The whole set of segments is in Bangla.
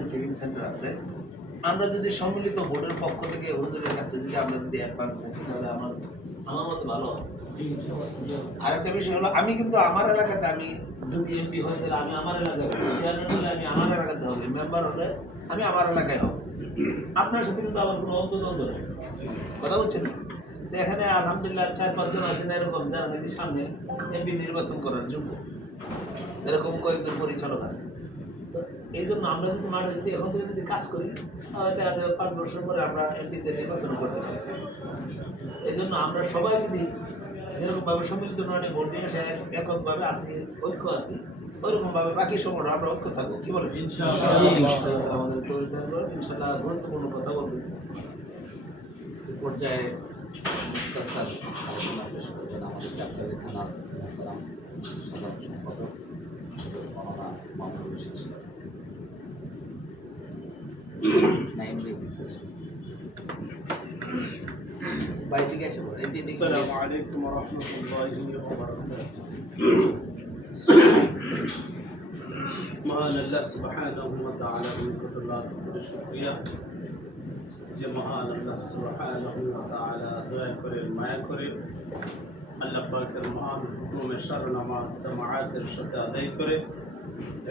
আমাদের ট্রেনিং সেন্টার আছে। আমরা যদি সম্মিলিত বোর্ডের পক্ষ থেকে হুজুরের কাছে যদি আমরা যদি অ্যাডভান্স থাকি তাহলে আমার মতে ভালো হয়। আর একটা বিষয় হলো, আমি কিন্তু আমার এলাকাতে, আমি যদি এমপি হয়ে তাহলে আমি আমার এলাকায় হবো, চেয়ারম্যান হলে আমি আমার এলাকাতে হবে, মেম্বার হলে আমি আমার এলাকায় হব। আপনার সাথে কিন্তু আমার কোনো অন্তদ্বন্দ্ব নেই, কথা বলছেন না? তো এখানে আলহামদুলিল্লাহ 4-5 জন আছেন এরকম যারা নাকি সামনে এমপি নির্বাচন করার যোগ্য, এরকম কয়েকজন পরিচালক আছে। তো এই জন্য আমরা যদি মাঠে যদি এখন থেকে যদি কাজ করি তাহলে 5 বছর পরে আমরা এমপিতে নির্বাচন করতে পারবো। এই জন্য আমরা সবাই যদি যেরকমভাবে সম্মিলিত উন্নয়নে ভোট নিয়ে এসে এককভাবে আসি, ঐক্য আসি, ওইরকমভাবে বাকি সময়টা আমরা ঐক্য থাকবো। কি বলেন? ইনশাআল্লাহ আমাদের পরিত্যাগ করে ইনশাআল্লাহ গুরুত্বপূর্ণ কথা বলবো। পর্যায়ে মুক্তাসার আলোচনা পেশ করবেন আমাদের চাকরি থানার সাধারণ সম্পাদক মৌলানা মামুনুল শেষ। السلام عليكم ورحمة الله وبركاته. মহান আল্লাহ সুবহানাহু ওয়া তাআলা শুকরিয়া যে মহান আল্লাহ সুবহানাহু ওয়া তাআলা দয়া করে মায়া করে আল্লাহ পাকের মহান হুকুমে শরঈ নামাজ জামায়াতের সাথে আদায় করে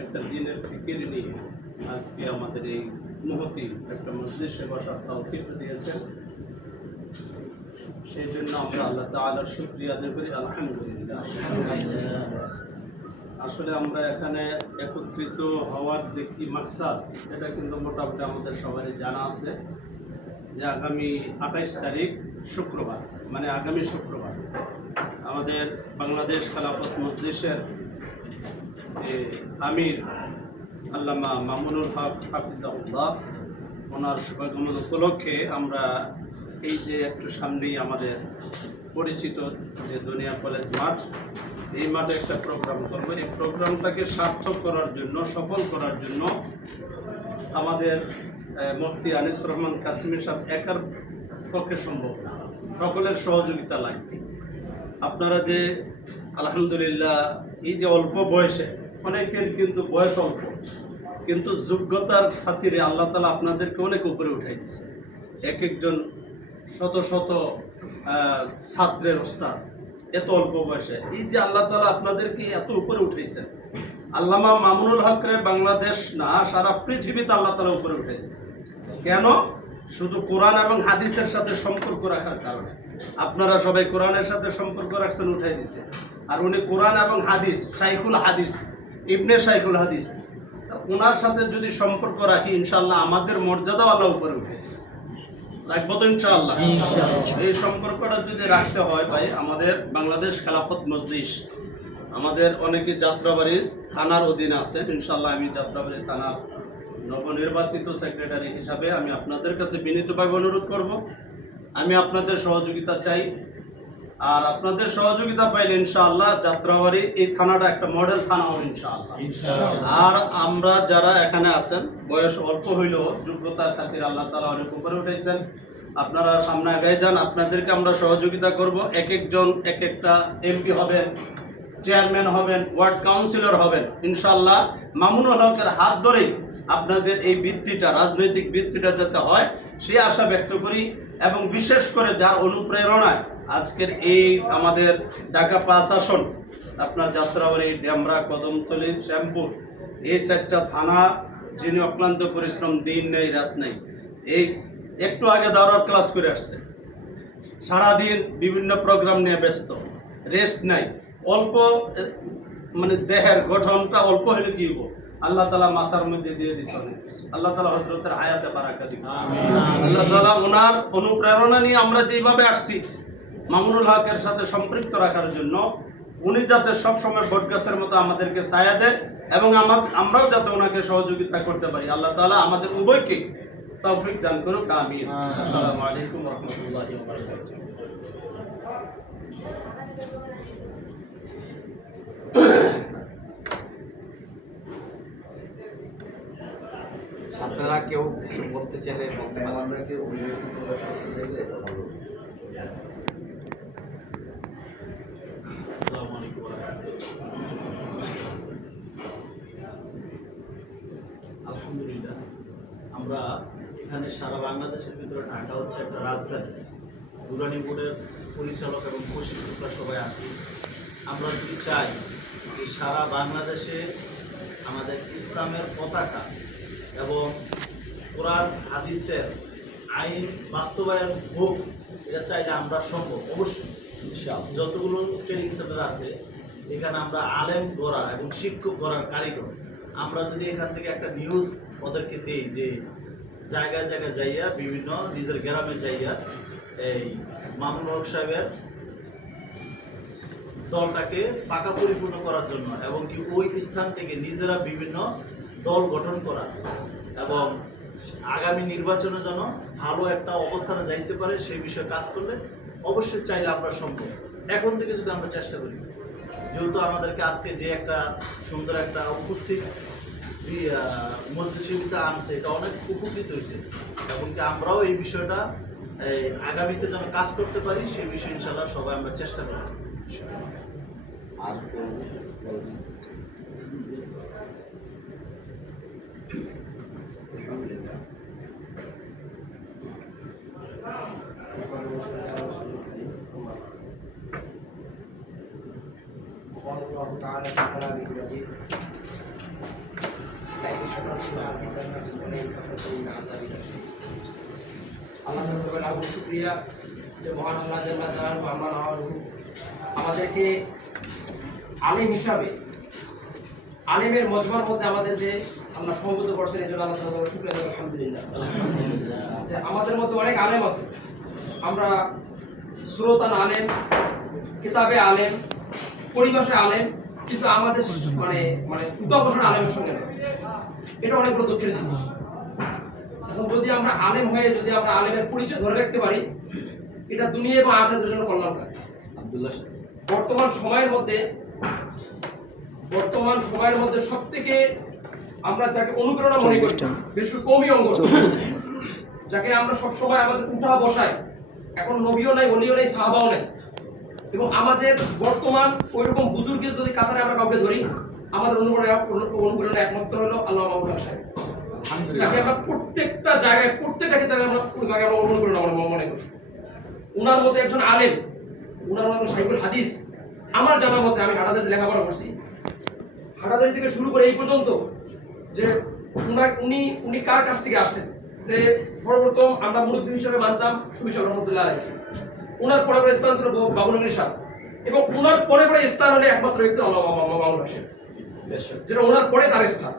একটা দিনের ফিকির নিয়ে আজকে আমাদের এই মুহূর্তে একটা মজলিসে বসার তৌফিক দিয়েছেন। সেই জন্য আমরা আল্লাহ তাআলার শুকরিয়া আদায় করি, আলহামদুলিল্লাহ। আসলে আমরা এখানে একত্রিত হওয়ার যে কি মাকসাদ এটা কিন্তু মোটামুটি আমাদের সবারই জানা আছে যে আগামী 28 তারিখ শুক্রবার, মানে আগামী শুক্রবার আমাদের বাংলাদেশ খেলাফত মজলিসের যে আমির আল্লামা মামুনুল হক হাফিজাহুল্লাহ, ওনার শুভাগমন উপলক্ষে আমরা এই যে একটু সামনেই আমাদের পরিচিত যে দুনিয়া কলেজ মাঠ, এই মাঠে একটা প্রোগ্রাম করবো। এই প্রোগ্রামটাকে সার্থক করার জন্য, সফল করার জন্য আমাদের মুফতি আনিস রহমান কাসিমি সাহেব একার পক্ষে সম্ভব না, সকলের সহযোগিতা লাগবে। আপনারা যে আলহামদুলিল্লাহ এই যে অল্প বয়সে, অনেকের কিন্তু বয়স অল্প কিন্তু যোগ্যতার খাতিরে আল্লাহ তাআলা আপনাদেরকে অনেক উপরে উঠাই দিচ্ছে। এক একজন শত শত ছাত্রের ওস্তাদ, এত অল্প বয়সে এই যে আল্লাহ তাআলা আপনাদেরকে এত উপরে উঠেছেন। আল্লামা মামুনুল হকরে বাংলাদেশ না সারা পৃথিবীতে আল্লাহ তাআলা উপরে উঠে দিয়েছে। কেন? শুধু কোরআন এবং হাদিসের সাথে সম্পর্ক রাখার কারণে। আপনারা সবাই কোরআনের সাথে সম্পর্ক রাখছেন, উঠাই দিছে। আর উনি কোরআন এবং হাদিস, শাইখুল হাদিস, ইবনে শাইখুল হাদিস, ওনার সাথে যদি সম্পর্ক রাখি ইনশাআল্লাহ আমাদের মর্যাদা আল্লাহ উপরে উঠে রাখবো তো ইনশাআল্লাহ। এই সম্পর্কটা যদি রাখতে হয় ভাই, আমাদের বাংলাদেশ খেলাফত মজলিস আমাদের অনেকে যাত্রাবাড়ি থানার অধীনে আছেন। ইনশাআল্লাহ আমি যাত্রাবাড়ি থানার নবনির্বাচিত সেক্রেটারি হিসাবে আমি আপনাদের কাছে বিনীতভাবে অনুরোধ করব, আমি আপনাদের সহযোগিতা চাই। আর আপনাদের সহযোগিতা পাইলে ইনশাআল্লাহ যাত্রাবাড়ি এই থানাটা একটা মডেল থানা হবে ইনশাআল্লাহ। আর আমরা যারা এখানে আছেন বয়স অল্প হইলেও যোগ্যতার খাতির আল্লাহ তাআলা অনেক উপরে উঠাইছেন। আপনারা সামনে আগায় যান, আপনাদেরকে আমরা সহযোগিতা করব। এক একজন এক একটা এমপি হবেন, চেয়ারম্যান হবেন, ওয়ার্ড কাউন্সিলর হবেন ইনশাআল্লাহ। মামুনুল হকের হাত ধরেই আপনাদের এই বৃত্তিটা, রাজনৈতিক বৃত্তিটা যাতে হয় সেই আশা ব্যক্ত করি। এবং বিশেষ করে যার অনুপ্রেরণায় আজকের এই আমাদের ঢাকা 5 আসন, আপনার যাত্রাবাড়ি, ডেমরা, কদমতলী, শ্যামপুর, এই 4টা থানা যিনি অক্লান্ত পরিশ্রম, দিন নেই রাত নেই, এই একটু আগে দাওরার ক্লাস করে আসছে, সারাদিন বিভিন্ন প্রোগ্রাম নিয়ে ব্যস্ত, রেস্ট নাই। অল্প মানে দেহের গঠনটা অল্প হলে কি হবো, আল্লাহ তাআলা মাথার মধ্যে দিয়ে দিচ্ছে অনেক কিছু। আল্লাহ তাআলা হযরতের হায়াতে বারাকা দিন। আল্লাহ তাআলা ওনার অনুপ্রেরণা নিয়ে আমরা যেভাবে আসছি মামুনুল হকের সাথে সম্পৃক্ত রাখার জন্য, উনি যাতে সবসময় বটগাছের মতো আমাদেরকে ছায়া দেয় এবং আমরাও যাতে ওনাকে সহযোগিতা করতে পারি, আল্লাহ তাআলা আমাদের উভয়কে তৌফিক দান করুক, আমিন। আসসালামু আলাইকুম ওয়া রাহমাতুল্লাহি ওয়া বারাকাতুহু। ছাত্ররা কেউ কিছু বলতে চাইলে বলতে পারেন। আমরা কি চাইলে আসসালামু আলাইকুম ওয়া রাহমাতুল্লাহ। আলহামদুলিল্লাহ, আমরা এখানে সারা বাংলাদেশের ভিতরে ঢাকা হচ্ছে একটা রাজধানী। দুরানি বোর্ডের পরিচালক এবং প্রশিক্ষকরা সবাই আছি। আমরা যদি চাই যে সারা বাংলাদেশে আমাদের ইসলামের পতাকা এবং কোরআন হাদিসের আইন বাস্তবায়ন হোক, এটা চাইলে আমরা সম্ভব। অবশ্যই যতগুলো ট্রেনিং সেন্টার আছে এখানে আমরা আলেম গড়া এবং শিক্ষক গড়ার কারিগর। আমরা যদি এখান থেকে একটা নিউজ ওদেরকে দিই যে জায়গায় জায়গায় যাইয়া বিভিন্ন নিজের গ্রামে যাইয়া এই মামুনুল হক সাহেবের দলটাকে পাকা পরিপূর্ণ করার জন্য এবং কি ওই স্থান থেকে নিজেরা বিভিন্ন দল গঠন করা এবং আগামী নির্বাচনে যেন ভালো একটা অবস্থানে যাইতে পারে সেই বিষয়ে কাজ করলে অবশ্যই চাইলে আমরা সম্ভব। এখন থেকে যদি আমরা চেষ্টা করি, যেহেতু আমাদেরকে আজকে যে একটা সুন্দর একটা উপস্থিত মসজিদ আনছে, এটা অনেক উপকৃত হয়েছে এবং কি আমরাও এই বিষয়টা আগামীতে যেন কাজ করতে পারি সেই বিষয়ে ইনশাআল্লাহ সবাই আমরা চেষ্টা করব। আর কেউ বলবেন? শুক্রিয়া যে মহান আল্লাহ আমাদেরকে আলেম হিসাবে আলেমের মজমার মধ্যে আমাদের যে আল্লাহ সমবেত করছেন, এই জন্য আল্লাহ শুক্রিয়া দেব আলহামদুলিল্লাহ। যে আমাদের মধ্যে অনেক আলেম আছে, আমরা সুরতান আলেম, কিতাবে আলেম, পরিবেশে আলেম, কিন্তু আমাদের মানে মানে উদ্যোগসন আলেমের সঙ্গে না। এটা অনেক বড় দুঃখের জিনিস। এখন যদি আমরা আলেম হয়ে যদি আমরা আলেমের পরিচয় ধরে রাখতে পারি, এটা দুনিয়া এবং আখিরাতের জন্য কল্যাণকারী। আব্দুল্লাহ বর্তমান সময়ের মধ্যে সব থেকে আমরা যাকে অনুপ্রেরণা মনে করি, বিশেষ করে কওমি অঙ্গ, যাকে আমরা সবসময় আমাদের উঠা বসাই, এখন নবীও নাই, ওলিও নাই, সাহাবাও নাই, এবং আমাদের বর্তমান ওইরকম বুজুর্গের যদি কাতারে আমরা কাউকে ধরি, আমাদের অনুপ্রেরণা একমাত্র হলো আল্লাহ মাওলানা সাহেব, যাকে আমরা প্রত্যেকটা জায়গায় প্রত্যেকটা ক্ষেত্রে আমরা অনুপ্রেরণা মনে করি। উনার মধ্যে একজন আলেম, উনার মধ্যে সাইকুল হাদিস, আমার জানার মতে, আমি হাটাজারিতে লেখাপড়া করছি, হাটাজারি থেকে শুরু করে এই পর্যন্ত যে উনি কার কাছ থেকে আসলেন, যে সর্বপ্রথম আমরা মুরব্বী হিসেবে মানতাম সুবিশাল রহমতুল্লাহ আলাইহি, উনার পরে স্থান ছিল বাবুনগরী সাহেব, এবং উনার পরে স্থান হলে একমাত্র ব্যক্তি আল্লাহ মাওলানা সাহেব, যেটা ওনার পরে তার স্থান।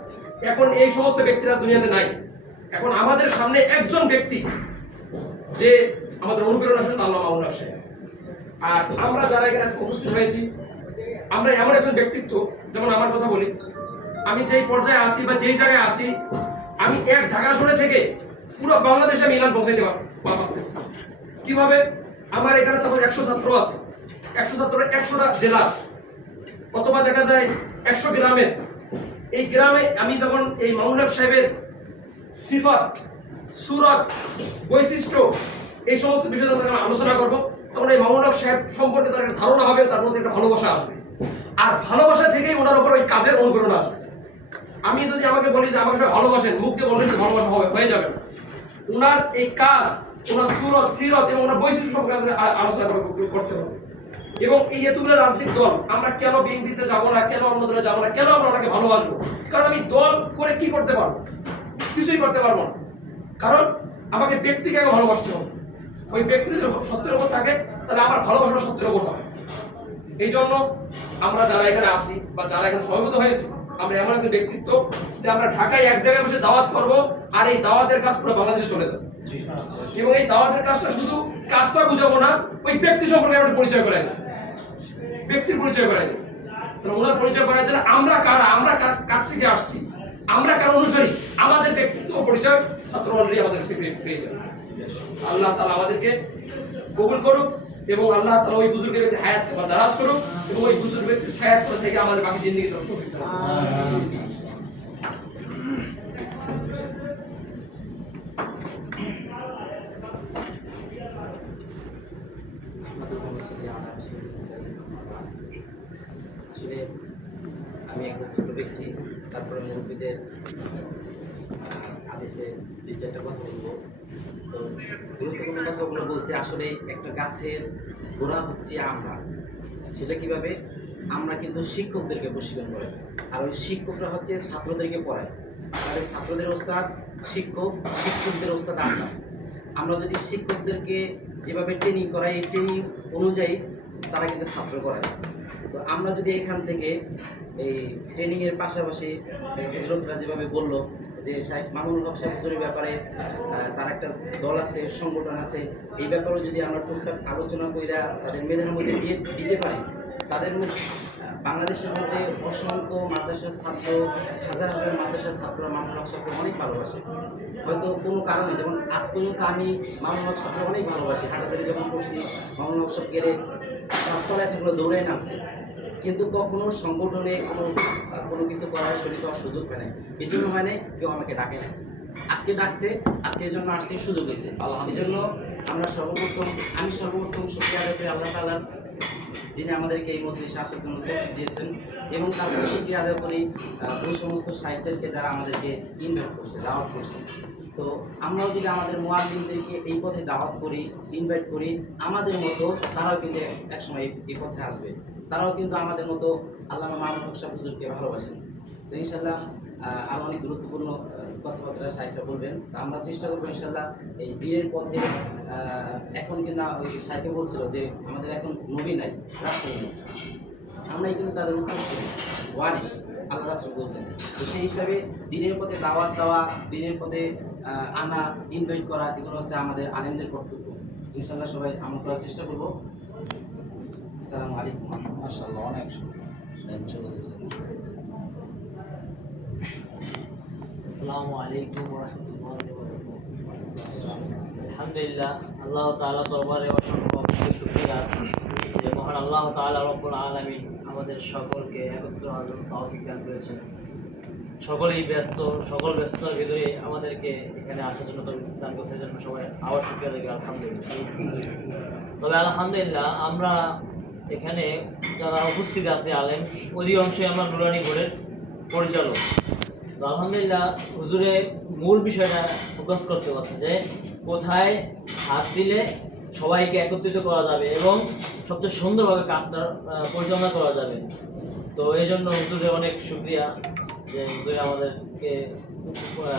এখন এই সমস্ত ব্যক্তিরা দুনিয়াতে নাই। এখন আমাদের সামনে একজন ব্যক্তি যে আমাদের অনুপ্রেরণা আসলে আল্লাহ মাওলানা সাহেব। আর আমরা যারা এখানে উপস্থিত হয়েছি, আমরা এমন একজন ব্যক্তিত্ব, যেমন আমার কথা বলি, আমি যেই পর্যায়ে আসি বা যেই জায়গায় আসি, আমি এক ঢাকা শহরে থেকে পুরো বাংলাদেশে আমি এলান পৌঁছাইতে পারতেছি। কিভাবে? আমার এখানে সাপোজ 100 ছাত্র আছে, 100 ছাত্র 100টা জেলা, অথবা দেখা যায় 100 গ্রামের। এই গ্রামে আমি যখন এই মামুনুল হক সাহেবের সিফাত, সুরত, বৈশিষ্ট্য, এই সমস্ত বিষয় যখন আলোচনা করবো, তখন এই মামুনুল হক সাহেব সম্পর্কে তার একটা ধারণা হবে, তার মধ্যে একটা ভালোবাসা আসবে, আর ভালোবাসা থেকেই ওনার উপর ওই কাজের অনুপ্রেরণা আসবে। আমি যদি আমাকে বলি যে আমাকে সবাই ভালোবাসেন, মুখকে বললে যে ভালোবাসা হয়ে যাবে, ওনার এই কাজ, ওনার সুরত, সিরত এবং ওনার বৈশিষ্ট্য সম্পর্কে আলোচনা করতে হবে। এবং এই এতগুলো রাজনৈতিক দল, আমরা কেন বিএনপিতে যাবো না, কেন অন্য দলে যাবো না, কেন আমরা ওনাকে ভালোবাসবো? কারণ আমি দল করে কি করতে পারবো? কিছুই করতে পারবো না। কারণ আমাকে ব্যক্তিকে আগে ভালোবাসতে হবে। ওই ব্যক্তি যদি সত্যের উপর থাকে, তাহলে আমার ভালোবাসা সত্যের উপর হবে। এই জন্য আমরা যারা এখানে আসি বা যারা এখানে সমবেত হয়েছি, আমরা এমন একটা ব্যক্তিত্ব যে আমরা ঢাকায় এক জায়গায় বসে দাওয়াত করব, আর এই দাওয়াতের কাজ পুরো বাংলাদেশে চলে যাবে। এবং এই দাওয়াতের কাজটা শুধু কাজটা বুঝাবো না, ওই ব্যক্তি সম্পর্কে আমরা পরিচয় করাই দেব, ব্যক্তির পরিচয় করাই দেব। তাহলে ওনার পরিচয় করাই দিলে আমরা কারা, আমরা কার থেকে আসছি, আমরা কার অনুসারী, আমাদের ব্যক্তিত্ব পরিচয় ছাত্র অলরেডি আমাদের কাছে পেয়ে যাবে। আল্লাহ তাআলা আমাদেরকে কবুল করুক এবং আল্লাহ তাআলা ওই বুজুর্গের ব্যক্তি হায়াত বা দারাজ করুক এবং ওই বুজুর্গ ব্যক্তি হায়াত করে থেকে আমাদের বাকি জিন্দেগি চলতে তৌফিক দান করুন। আসলে আমি একটা ছোট ব্যক্তি, তারপরে মুরব্বীদের আদেশে 2-4টা কথা বলবো। তো গুরুত্বপূর্ণ কথাগুলো বলছে, আসলে একটা গাছের গোড়া হচ্ছে আমরা। সেটা কিভাবে? আমরা কিন্তু শিক্ষকদেরকে প্রশিক্ষণ করে, আর ওই শিক্ষকরা হচ্ছে ছাত্রদেরকে পড়ায়। তাহলে ছাত্রদের ওস্তাদ শিক্ষক, শিক্ষকদের ওস্তাদ আমরা। আমরা যদি শিক্ষকদেরকে যেভাবে ট্রেনিং করাই, এই ট্রেনিং অনুযায়ী তারা কিন্তু ছাত্র করায়। তো আমরা যদি এখান থেকে এই ট্রেনিংয়ের পাশাপাশি হজরতরা যেভাবে বললো যে মামুনুল হক সাহেব হুজুরের ব্যাপারে তার একটা দল আছে, সংগঠন আছে, এই ব্যাপারেও যদি আমরা টুকটাক আলোচনা কইরা তাদের মেধার মধ্যে দিতে পারি, তাদের বাংলাদেশের মধ্যে অসংখ্য মাদ্রাসার ছাত্র, হাজার হাজার মাদ্রাসার ছাত্ররা মামুনুল হক সাহেবকে অনেক ভালোবাসে। হয়তো কোনো কারণে, যেমন আজ পর্যন্ত আমি মামুনুল হক সাহেবকে অনেক ভালোবাসি। হাটাজারি যখন করছি, মামুনুল হক সাহেব গেলে তলায় থাকলে দৌড়াই নামছে, কিন্তু কখনো সংগঠনে কোনো কিছু করার শরীর হওয়ার সুযোগ হয় না। এই জন্য হয় না কেউ আমাকে ডাকে না, আজকে ডাকছে, আজকে এই জন্য আসছি, সুযোগ হয়েছে। এই জন্য আমি সর্বপ্রথম শুকরিয়া আদায় করি আল্লাহ তাআলার, যিনি আমাদেরকে এই মজলিসে আসার জন্য তৌফিক দিয়েছেন, এবং তারপরে শুকরিয়া আদায় করি ওই সমস্ত সাহিত্যকে যারা আমাদেরকে ইনভাইট করছে, দাওয়াত করছে। তো আমরাও যদি আমাদের মুআল্লিমদেরকে এই পথে দাওয়াত করি, ইনভাইট করি, আমাদের মতো তারাও কিন্তু একসময় এই পথে আসবে। তারাও কিন্তু আমাদের মতো আল্লামা মামুনুল হক সাহেব হুজুরকে ভালোবাসেন। তো ইনশাল্লাহ আরও অনেক গুরুত্বপূর্ণ কথাবার্তা সাহিত্যা বলবেন। আমরা চেষ্টা করবো ইনশাল্লাহ এই দিনের পথে। এখন কিন্তু ওই সাহিত্য বলছিল যে আমাদের এখন নবী নাই, রাসূল নেই, আমরাই কিন্তু তাদের উত্তরসূরি, ওয়ারিস, আল্লাহ রাসূল বলছেন। তো সেই হিসাবে দিনের পথে দাওয়াত দেওয়া, দিনের পথে আনা, ইনভাইট করা, এগুলো হচ্ছে আমাদের আলেমদের কর্তব্য। ইনশাল্লাহ সবাই আমল করার চেষ্টা করবো। আসসালামু আলাইকুম। মাশাআল্লাহ, অনেক আসসালামু আলাইকুম ওয়া রাহমাতুল্লাহি ওয়া বারাকাতুহু। আলহামদুলিল্লাহ, আল্লাহ তাআলা দরবারে অসংখ্য শুকরিয়া যে মহান আল্লাহ তাআলা রব্বুল আলামিন আমাদের সকলকে একত্র হওয়ার জন্য তৌফিক দান করেছেন। সকলেই ব্যস্ত, সকল ব্যস্ততার ভিতরে আমাদেরকে এখানে আসার জন্য তৌফিক দান করেছেন, জন্য সবাই আবার শুকরিয়া দেই আলহামদুলিল্লাহ। তবে আলহামদুলিল্লাহ আমরা এখানে যারা উপস্থিত আছে আলেম, অধিকাংশই আমার নুরানি বোর্ডের পরিচালক। তো আলহামদুলিল্লাহ হুজুরের মূল বিষয়টা ফোকাস করতে পারছে যে কোথায় হাত দিলে সবাইকে একত্রিত করা যাবে এবং সবচেয়ে সুন্দরভাবে কাজটা পরিচালনা করা যাবে। তো এই জন্য হুজুরের অনেক শুকরিয়া যে হুজুরে আমাদেরকে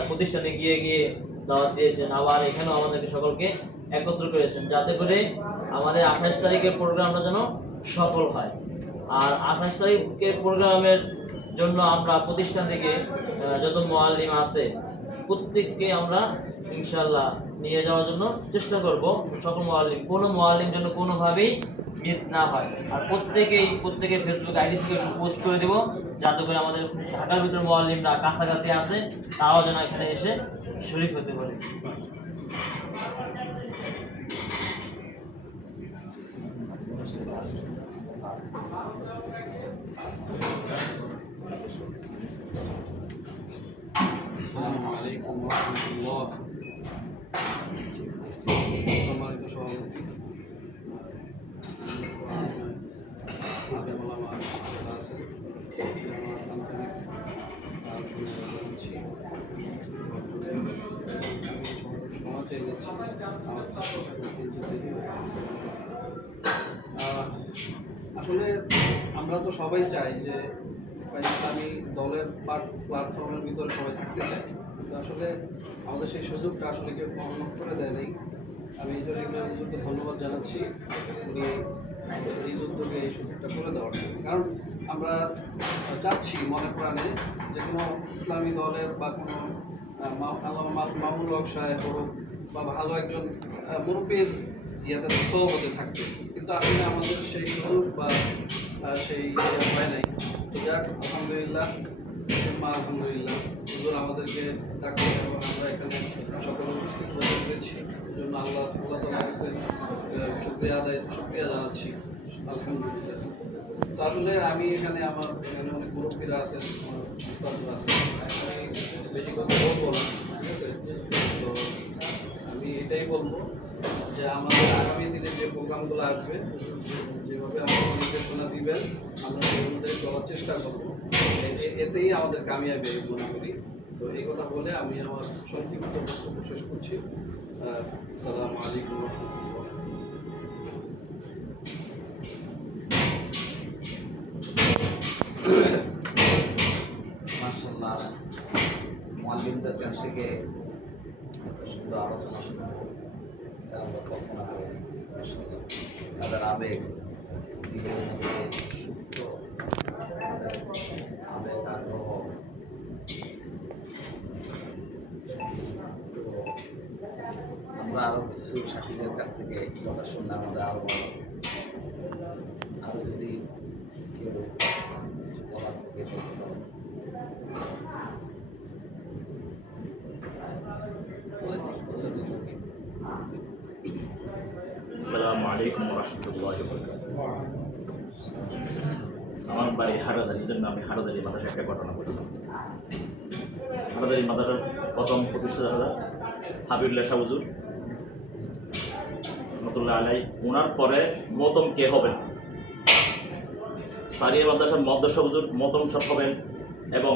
প্রতিষ্ঠানে গিয়ে দাওয়াত দিয়েছেন, আবার এখানেও আমাদেরকে সকলকে একত্র করেছেন, যাতে করে আমাদের 28 তারিখের প্রোগ্রামটা যেন সফল হয়। আর 28 তারিখের প্রোগ্রামের জন্য আমরা প্রতিষ্ঠান থেকে যত মুআল্লিম আছে প্রত্যেককে আমরা ইনশাআল্লাহ নিয়ে যাওয়ার জন্য চেষ্টা করব। সকল মুআল্লিম, কোনো মুআল্লিম যেন কোনোভাবেই মিস না হয়। আর প্রত্যেকে ফেসবুক আইডি থেকে পোস্ট করে দেব, যাতে করে আমাদের ঢাকার ভিতরে মুআল্লিমরা কাছাকাছি আছে তারাও যেন এখানে এসে শরীক হতে পারে। আসসালামু আলাইকুম ওয়া রাহমাতুল্লাহ। সম্মানিত সভাপতি, আসলে আমরা তো সবাই চাই যে ইসলামী দলের প্ল্যাটফর্মের ভিতরে সবাই থাকতে চাই, কিন্তু আসলে আমাদের সেই সুযোগটা আসলে কেউ বহন করে দেয় নাই। আমি এই জন্য হুজুরকে ধন্যবাদ জানাচ্ছি, উনি এই উদ্যোগে এই সুযোগটা করে দেওয়ার জন্য। কারণ আমরা চাচ্ছি মনে প্রাণে যে কোনো ইসলামী দলের বা কোনো মামুনুল হক সাহেব হোক বা ভালো একজন মুরব্বীর ইয়াতে সহবতে থাকবে, কিন্তু আসলে আমাদের সেই সুযোগ বা সেই হয় নাই। তো যাক, আলহামদুলিল্লাহ, আলহামদুলিল্লাহ হুজুর আমাদেরকে ডাকতে এবং আমরা এখানে সকলে উপস্থিত হতে পেরেছি, এই জন্য আল্লাহ তাআলার কাছে শুকরিয়া জানাচ্ছি আলহামদুলিল্লাহ। তো আসলে আমি এখানে অনেক মুরব্বীরা আছেন, আমার উস্তাদরা আছেন, আমি বেশি কথা বলবো না, ঠিক আছে? তো আমি এটাই বলবো যে আমাদের আগামী দিনে যে প্রোগ্রামগুলো আসবে যেভাবে যেভাবে আমাদের নির্দেশনা দিবেন আমরা সেই অনুযায়ী চলার চেষ্টা করবো। এতেই আমাদের কামিয়াবি আমি মনে করি। তো এই কথা বলে আমি আমার সংক্ষিপ্ত বক্তব্য শেষ করছি। আসসালামু আলাইকুম ওয়া রাহমাতুল্লাহ। মাশাআল্লাহ, মুআল্লিমদের কাছ থেকে এত সুন্দর আলোচনা শুনবো এটা আমরা কল্পনা করিনি। মাশাআল্লাহ, তাদের আবেগ দিনের মধ্যে সুপ্ত, তাদের আবেগ আগ্রহ। তো আমরা আরো কিছু সাথীদের কাছ থেকে কথা শুনলে আমাদের আরো ভালো। আরো যদি কেউ কিছু বলার থেকে বলতে পারে। আসসালামু আলাইকুম রহমতুল্লাহ। আমার বাড়ি হাটাদারি, জন্য আমি হাটাদারি মাদ্রাসা একটা ঘটনা বললাম। হাটাদারি মাদ্রাসার প্রথম প্রতিষ্ঠাতা হাবিবুল্লাহ শাহ হুজুর রহমতুল্লাহ আলাই। ওনার পরে মতম কে হবেন? সারিয়া মাদ্রাসার মদ্দশা হুজুর মতম সাহেব হবেন, এবং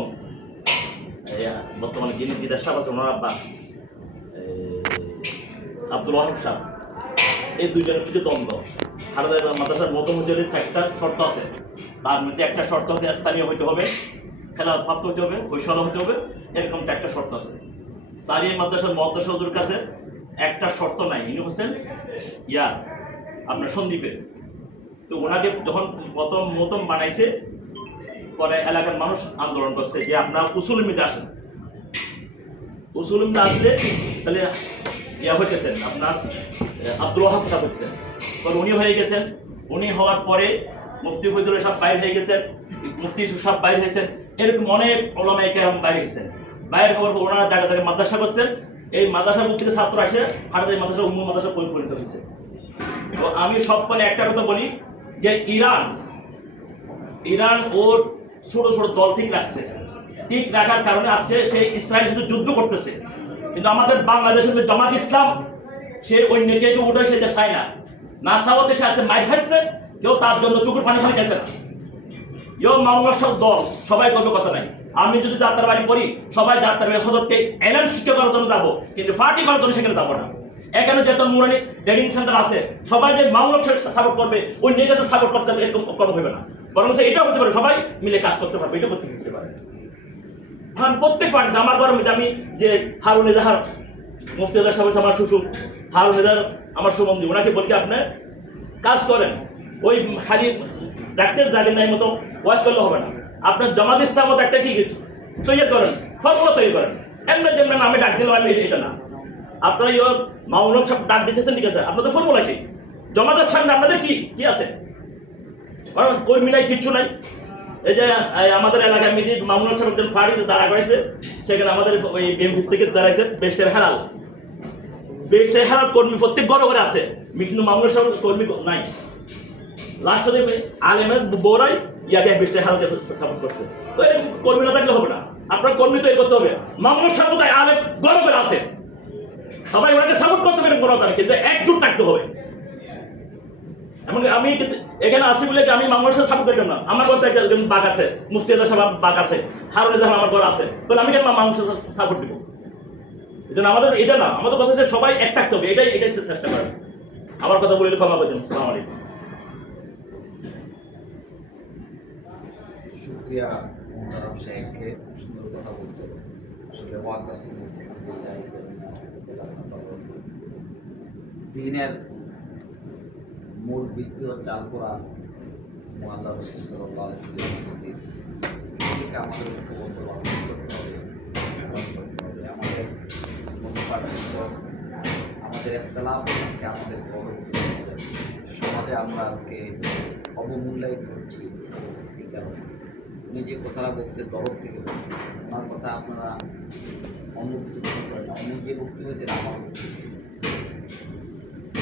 বর্তমানে যিনি দিদার সাহেব আছে ওনার আব্বা আব্দুল ওয়াহাব সাহেব, এই দুইজনের মধ্যে দ্বন্দ্ব। হাটাদারি মাদ্রাসার মতম হুজুরের 4টা শর্ত আছে, তার মধ্যে একটা শর্ত হতে স্থানীয় হইতে হবে, খেলার প্রাপ্ত হতে হবে, কৈশল হতে হবে, এরকম 4টা শর্ত আছে। সারিয়া মাদ্রাসার মদ্দশা হুজুর কাছে একটা শর্ত নাই, ইনি হচ্ছেন আপনার সন্দীপের। তো ওনাকে যখন প্রথম মতম বানাইছে, পরে এলাকার মানুষ আন্দোলন করছে যে আপনার উসুল মিদে আসেন, উসুল মিদে আসলে তাহলে হইতেছেন আপনার আব্দুল ওয়াহাব সাহেব হচ্ছেন। পরে উনি হয়ে গেছেন। উনি হওয়ার পরে মুফতি ফজলুল সাহেব বাইর হয়ে গেছেন, মুফতি ইউসুফ সাহেব বাইর হয়েছেন, এরকম অনেক ওলামায়ে কেরাম বাইর হয়েছেন। বাইর হওয়ার পর ওনারা জায়গা জায়গায় মাদ্রাসা করছেন। এই মাদ্রাসার থেকে ছাত্র আসে হাটাদারি মাদ্রাসা উম্মুল মাদ্রাসা পরিণত হয়েছে। তো আমি সবখানে একটা কথা বলি যে ইরান ওর ছোট ছোট দল ঠিক রাখছে, ঠিক রাখার কারণে আজকে সেই ইসরায়েল শুধু যুদ্ধ করতেছে। কিন্তু আমাদের বাংলাদেশের জামাত ইসলাম সে অন্য কেউ উঠে সেটা চায় না চাওয়াতে সে আছে মাইর খাচ্ছে, কেউ তার জন্য চোখের পানি খালি গেছে না। মামলার সব দল সবাই করবে কথা নাই। আমি যদি যাত্রার বাড়ি করি, সবাই যাত্রার বাড়ি হজরতকে এলান শিক্ষা করার জন্য যাবো, কিন্তু পার্টি করার জন্য সেখানে যাবো না। এখানে যেহেতু নুরানি ট্রেনিং সেন্টার আছে, সবাই যে মামলার সাপোর্ট করবে, ওই নেতাকে সাপোর্ট করতে হবে এরকম কথা হবে না। বরং এটাও হতে পারে সবাই মিলে কাজ করতে পারবে, এটা করতে দিতে পারে। হ্যাঁ, প্রত্যেক পার্টি আমার ঘরের মধ্যে আমি যে হারুন এজাহার মুফতি এজাহার সাহেব আমার শ্বশুর, হারুন এজাহার আমার সুমন্দি, ওনাকে বলি আপনি কাজ করেন, ওই খালি ডাক্তার জাগের নাই মতো ওয়াশ করলে হবে না। আপনার জামাত ইসলাম মতো একটা কি তৈরি করেন, ফর্মুলা তৈরি করেন। এমনি যেমন আমি ডাক দিলাম, আমি এটা না। আপনারা মামুন সব ডাক দিচ্ছেন, ঠিক আছে, আপনাদের ফর্মুলা কি? জামাতের সামনে আপনাদের কি কি আছে? কারণ কর্মী নাই, কিচ্ছু নাই। এই যে আমাদের এলাকায় মিদি মামুন সাহেব একজন ফাড়িতে দাঁড়া করেছে, সেখানে আমাদের ওই বিএমপি থেকে দাঁড়াইছে বেস্টের হেলাল কর্মী প্রত্যেক ঘরে ঘরে আছে, কিন্তু মামুন সাহেব কর্মী নাই। লাস্ট আলেমের বউরাই ইয়াকে বেস্টের হেলালকে সাপোর্ট করছে। তো এরকম কর্মী না থাকলে হবে না, আপনার কর্মী তৈরি করতে হবে। মামুন সাহেব তাই আলেম ঘরে ঘরে আছে, সবাই ওনাকে সাপোর্ট করতে পারেন কোনো তারা, কিন্তু একজুট থাকতে হবে। এমন আমি এখানে আসি বলে আমি মামুনের সাথে সাপোর্ট করি না। আমার ঘর থেকে একজন বাঘ আছে, মুফতি এজাহার সাহেব বাঘ আছে, হারুন এজাহার আমার ঘর আছে, তাহলে আমি কেন মামুনের সাথে সাপোর্ট দিব? এই জন্য আমাদের এটা না, আমাদের কথা হচ্ছে সবাই এক থাকতে হবে, এটাই চেষ্টা করেন। আমার কথা বলে ক্ষমা করবেন। আসসালামু আলাইকুম। শুক্রিয়া মোহতারাম সাহেবকে, সুন্দর কথা বলছে। আসলে দিনের মূল ভিত্তি ও চাল করা আল্লাহ রাসূল সাল্লাল্লাহু আলাইহি ওয়াসাল্লামের হাদিস, এটাকে আমাদের ঐক্যবদ্ধ পালন করতে হবে। আমাদের মতপার্থক্য, আমাদের ইখতিলাফ আজকে আমাদের সমাজে আমরা আজকে অবমূল্যায়িত হচ্ছি। এই কারণে উনি যে কথাটা বলছে দরদ থেকে বলছে, ওনার কথা আপনারা অন্য কিছু বলতে পারেন না। উনি যে বক্তব্য হয়েছেন আমার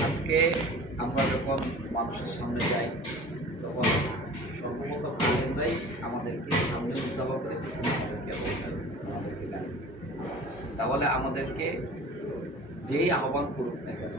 আজকে আমরা যখন মানুষের সামনে যাই, তখন সর্বপ্রথম আলেমরাই আমাদেরকে সামনে মুসাফা করে, পিছনে আমাদেরকে গান। তাহলে আমাদেরকে যেই আহ্বান করুক না কেন,